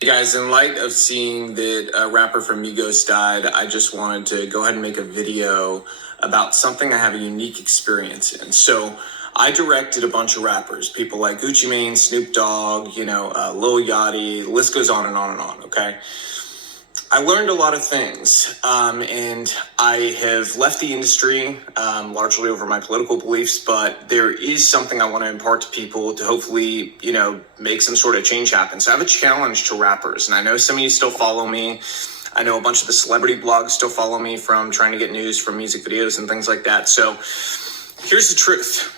Hey guys, in light of seeing that a rapper from Migos died, I just wanted to go ahead and make a video about something I have a unique experience in. So I directed a bunch of rappers, people like Gucci Mane, Snoop Dogg, Lil Yachty, the list goes on and on and on, okay? I learned a lot of things, and I have left the industry largely over my political beliefs, but there is something I want to impart to people to hopefully, make some sort of change happen. So I have a challenge to rappers, and I know some of you still follow me. I know a bunch of the celebrity blogs still follow me from trying to get news from music videos and things like that. So here's the truth.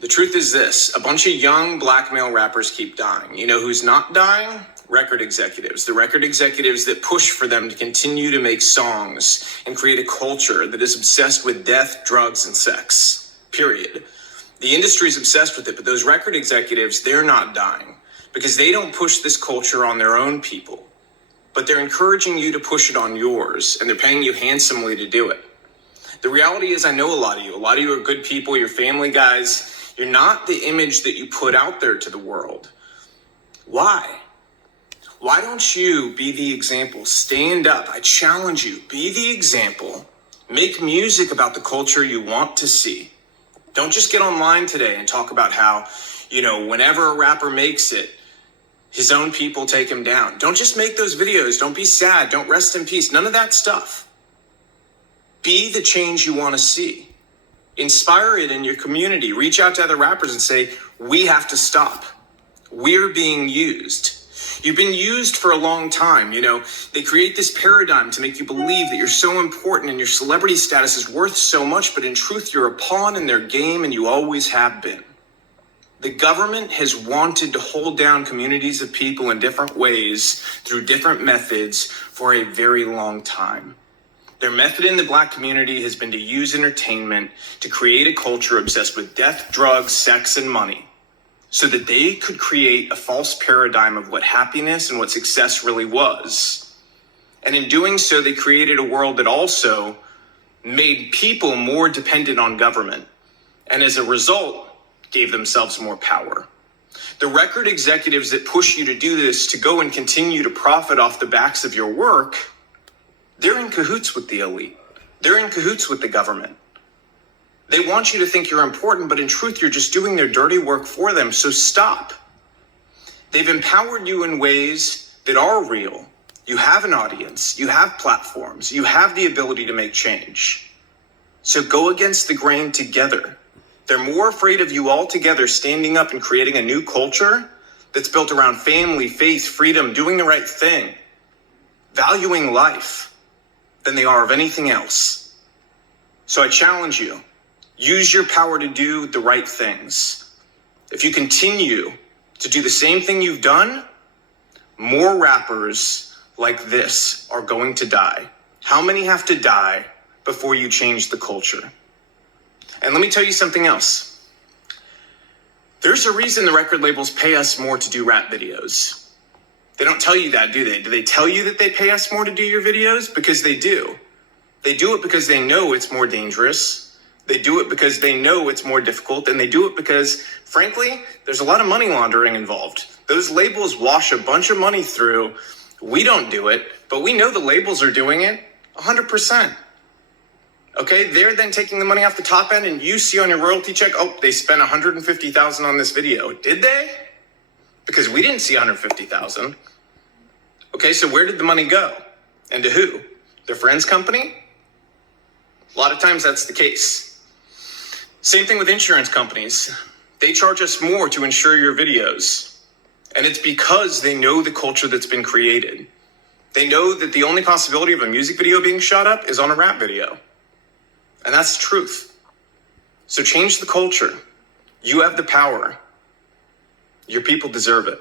The truth is this: a bunch of young black male rappers keep dying. You know who's not dying? Record executives. The record executives that push for them to continue to make songs and create a culture that is obsessed with death, drugs, and sex. Period. The industry's obsessed with it, but those record executives, they're not dying because they don't push this culture on their own people, but they're encouraging you to push it on yours, and they're paying you handsomely to do it. The reality is, I know a lot of you. A lot of you are good people. You're family guys. You're not the image that you put out there to the world. Why? Why don't you be the example? Stand up. I challenge you. Be the example. Make music about the culture you want to see. Don't just get online today and talk about how, whenever a rapper makes it, his own people take him down. Don't just make those videos. Don't be sad. Don't rest in peace. None of that stuff. Be the change you want to see. Inspire it in your community. Reach out to other rappers and say, we have to stop. We're being used. You've been used for a long time. They create this paradigm to make you believe that you're so important and your celebrity status is worth so much, but in truth, you're a pawn in their game and you always have been. The government has wanted to hold down communities of people in different ways through different methods for a very long time. Their method in the black community has been to use entertainment to create a culture obsessed with death, drugs, sex, and money, so that they could create a false paradigm of what happiness and what success really was. And in doing so, they created a world that also made people more dependent on government, and as a result, gave themselves more power. The record executives that push you to do this, to go and continue to profit off the backs of your work, they're in cahoots with the elite. They're in cahoots with the government. They want you to think you're important, but in truth, you're just doing their dirty work for them, so stop. They've empowered you in ways that are real. You have an audience, you have platforms, you have the ability to make change. So go against the grain together. They're more afraid of you all together standing up and creating a new culture that's built around family, faith, freedom, doing the right thing, valuing life, than they are of anything else. So I challenge you. Use your power to do the right things. If you continue to do the same thing you've done, more rappers like this are going to die. How many have to die before you change the culture? And let me tell you something else. There's a reason the record labels pay us more to do rap videos. They don't tell you that, do they? Do they tell you that they pay us more to do your videos? Because they do. They do it because they know it's more dangerous. They do it because they know it's more difficult, and they do it because, frankly, there's a lot of money laundering involved. Those labels wash a bunch of money through. We don't do it, but we know the labels are doing it 100%. Okay, they're then taking the money off the top end, and you see on your royalty check, oh, they spent $150,000 on this video. Did they? Because we didn't see $150,000. Okay, so where did the money go? And to who? Their friend's company? A lot of times that's the case. Same thing with insurance companies. They charge us more to insure your videos. And it's because they know the culture that's been created. They know that the only possibility of a music video being shot up is on a rap video. And that's the truth. So change the culture. You have the power. Your people deserve it.